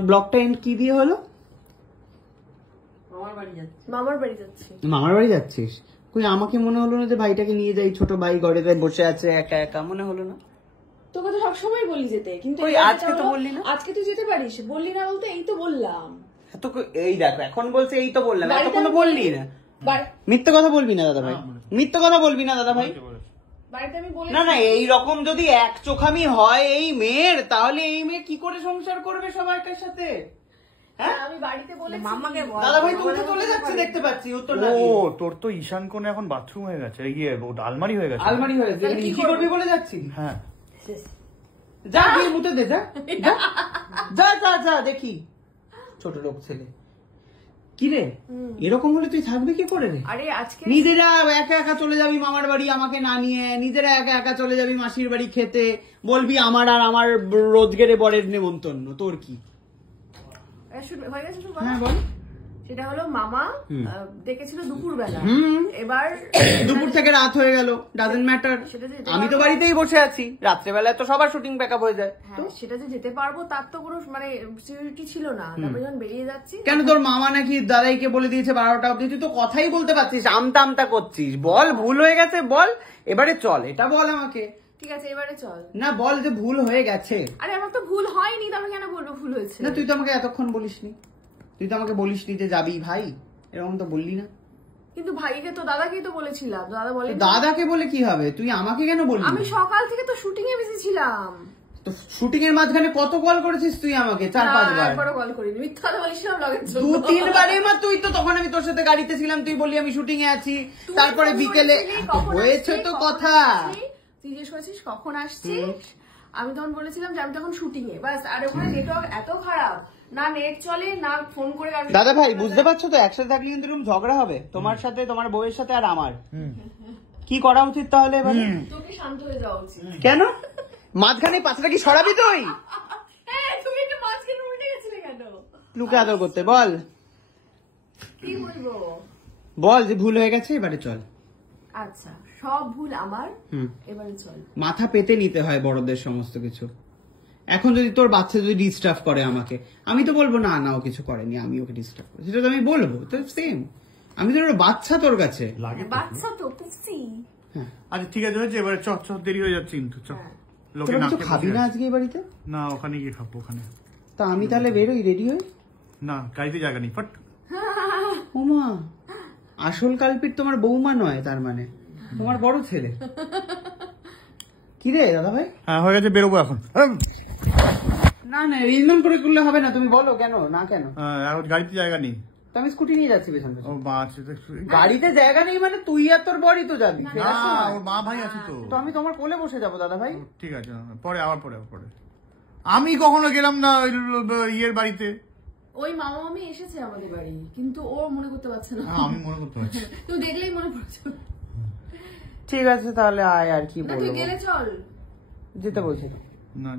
তোর ব্লগটা এন্ড কি দিয়ে হলো? মামার বাড়ি যাচ্ছি। মামার বাড়ি যাচ্ছিস? কই আমাকে মনে হলো না যে ভাইটাকে নিয়ে যাই, ছোট ভাই ঘরে বসে আছে একা একা, মনে হলো না? তোকে তো সবসময় বলি যেতে, কিন্তু আজকে তো বললি না। আজকে তুই যেতে পারিস, বললি না বলতে এই তো বললাম। তো এই দেখো এখন বলছে এই তো বললাম, এতক্ষণ বললি না। মিথ্যে কথা বলবি না দাদা ভাই, মিথ্যে কথা বলবি না দাদা ভাই। বাড়িতে আমি বলি না না, এই রকম যদি এক চোখামি হয় এই মেয়ের, তাহলে এই মেয়ে কি করে সংসার করবে সবাইকার সাথে? আমি বাড়িতে বলে মামাকে বল। দাদা ভাই তুমি তো চলে যাচ্ছে দেখতে পাচ্ছি উত্তরটা। ও তোর তো ঈশান কোণে এখন বাথরুম হয়ে গেছে, গিয়ে আলমারি হয়ে গেছে। আলমারি হয়ে গেছে, কি করবি বলে যাচ্ছি? হ্যাঁ যা গিয়ে মুতে দে, যা যা যা যা দেখি। ছোট লোক ছেলে কি রে, এরকম হলে তুই থাকবি কি করে রে? আরে আজকে নিজেরা একা একা চলে যাবি মামার বাড়ি আমাকে না নিয়ে, নিজেরা একা একা চলে যাবি মাসির বাড়ি খেতে, বলবি আমার আর আমার রোজগারে বরের নেমন্তন্ন, তোর কি? হয়ে গেছে। হ্যাঁ বল। সেটা হলো মামা ডেকেছিল দুপুর বেলা, এবার দুপুর থেকে রাত হয়ে গেল, ডাজন্ট ম্যাটার, আমি তো বাড়িতেই বসে আছি, রাত্রেবেলায় তো সবার শুটিং ব্যাকআপ হয়ে যায়। হ্যাঁ সেটা যে যেতে পারবো তার তো কোনো মানে সিকিউরিটি ছিল না। তারপরে যখন বেরিয়ে যাচ্ছি, কেন তোর মামা নাকি দাদাইকে বলে দিয়েছে 12টা অবধি, তুই তো কথাই বলতে পারছিস, আমতা আমতা করছিস, বল ভুল হয়ে গেছে বল, এবারে চল, এটা বল আমাকে। ঠিক আছে এবারে চল। না বল যে ভুল হয়ে গেছে। আরে আমার তো ভুল হয়নি, তবে কেন বলবো ভুল হয়েছে? না তুই তো আমাকে এতক্ষণ বলিসনি, তুই তো আমাকে বলিসনি যে যাবি ভাই, এরকম তো বললি না। কিন্তু ভাইকে তো দাদাকেই তো বলেছিলাম, দাদা বলে। দাদাকে বলে কি হবে, তুই আমাকে কেন বললি? আমি সকাল থেকে তো শুটিং এ বিজি ছিলাম। তো শুটিং এর মাঝখানে কত কল করেছিস তুই আমাকে? 4-5 বার। একবারও কল করিনি, মিথ্যা কথা বলেছিলাম লগের জন্য। 2-3 বারে মা, তুই তো তখন আমি তোর সাথে গাড়িতে ছিলাম, তুই বললি আমি শুটিং এ আছি, তারপরে বিকেলে হয়েছে তো কথা। তুই জিজ্ঞেস করেছিস কখন আসছিস, আমি তখন বলেছিলাম যে আমি তখন শুটিং এ, বাস। আর ওখানে নেটওয়ার্ক এত খারাপ, না নেট চলে না ফোন করে। দাদা ভাই বুঝতে পারছো তো, একসাথে থাকলে কিন্তু এরকম ঝগড়া হবে তোমার সাথে, তোমার বউয়ের সাথে আর আমার। কি করা উচিত তাহলে এবার? তোকে শান্ত হয়ে যাওয়া উচিত। কেন মাঝখানে পাঁচটা কি সরাবি তুই? হ্যাঁ তুমি একটু মাঝখানে উল্টে গেছিলে কেন? লুকে আদর করতে বল, কি বলবো বল যে ভুল হয়ে গেছে, এবারে চল। আচ্ছা সব ভুল আমার, এবারে চল। মাথা পেতে নিতে হয় বড়দের সমস্ত কিছু। এখন যদি তোর বাচ্চা যদি ডিস্টার্ব করে আমাকে, আমি তো বলবো না না ও কিছু করেনি, আমি ওকে ডিস্টার্ব করি, সেটা তো আমি বলবো। তো সেম, আমি তো বাচ্চা তোর কাছে লাগে, বাচ্চা তো পুষি। আচ্ছা ঠিক আছে হয়েছে, এবারে চ দেরি হয়ে যাচ্ছে কিন্তু। চ লোকে কিছু খাবি না আজকে এই বাড়িতে? না ওখানে গিয়ে খাবো ওখানে। তা আমি তাহলে বেরোই রেডি হই? না গাড়িতে জায়গা নেই, ফট। ওমা, আসল কালপিট তোমার বৌমা নয় তার মানে, তোমার বড় ছেলে। কি রে দাদা ভাই? হ্যাঁ হয়ে গেছে, বেরোবো এখন। না না রিজমেন্ট করে করলে হবে না, তুমি বলো কেন না কেন? গাড়িতে জায়গা নেই তো আমি স্কুটি নিয়ে যাচ্ছি পেছন ও পেছন। মা আছে তো। গাড়িতে জায়গা নেই মানে তুই আর তোর বড়ই তো যাবি। না ওর মা ভাই আছে তো। তো আমি তোমার কোলে বসে যাবো দাদা ভাই। ঠিক আছে পরে আবার পরে আমি কখনো গেলাম না ইয়ের বাড়িতে। ওই মামা মামি এসেছে আমাদের বাড়ি, কিন্তু ও মনে করতে পারছে না। আমি মনে করতে পারছি। তুই দেখলেই মনে পড়ছে। ঠিক আছে তাহলে আয়, আর কি না বলবো, তুই গেলে চল। যেতে বলছি না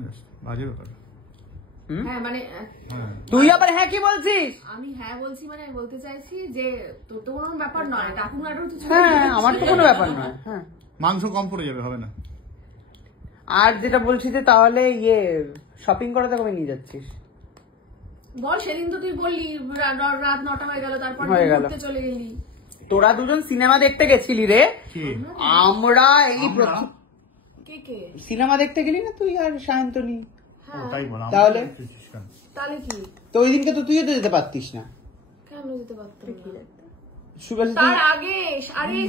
বাজে ব্যাপার। হ্যাঁ মানে তুই আবার হ্যাঁ কি বলছিস? আমি হ্যাঁ বলছি, মানে আমি বলতে চাইছি যে তোর তো কোনো ব্যাপার নয়, টাকুমারও তো। হ্যাঁ আমার তো কোনো ব্যাপার নয়। হ্যাঁ মাংস কম পড়ে যাবে, হবে না। আর যেটা বলছি যে তাহলে ইয়ে শপিং করাতে কবে নিয়ে যাচ্ছিস? বল, সেদিন তো তুই বললি রাত 9টা হয়ে গেল, তারপর ঘুরতে চলে গেলি। তোরা দুজন সিনেমা দেখতে গেছিলি রে? আমরা এই কে সিনেমা দেখতে গেলি না তুই আর সায়ন্তনী? তাই বল। তাহলে কি তো ওই দিনকে তো তুইও তো যেতে পারতিস না। কেন যেতে পারতাম না? তার আগে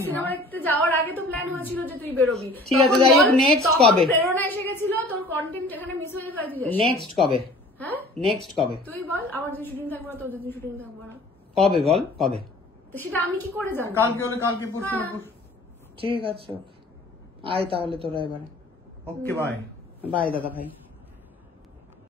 সিনেমা দেখতে যাওয়ার আগে তো প্ল্যান হয়েছিল যে তুই বেরোবি। ঠিক আছে যাই হোক, নেক্সট কবে? প্রেরণা এসে গেছিল, তোর কন্টেন্ট এখানে মিস হয়ে যাবে। নেক্সট কবে? হ্যাঁ নেক্সট কবে তুই বল, আমার যে শুটিং থাকবে না, তোর যে শুটিং থাকবে না, কবে বল কবে? তো সেটা আমি কি করে জানবো? কালকে হলে কালকে, পরশু ঠিক আছে আয় তাহলে তোরা এবারে। ওকে বাই বাই দাদা ভাই।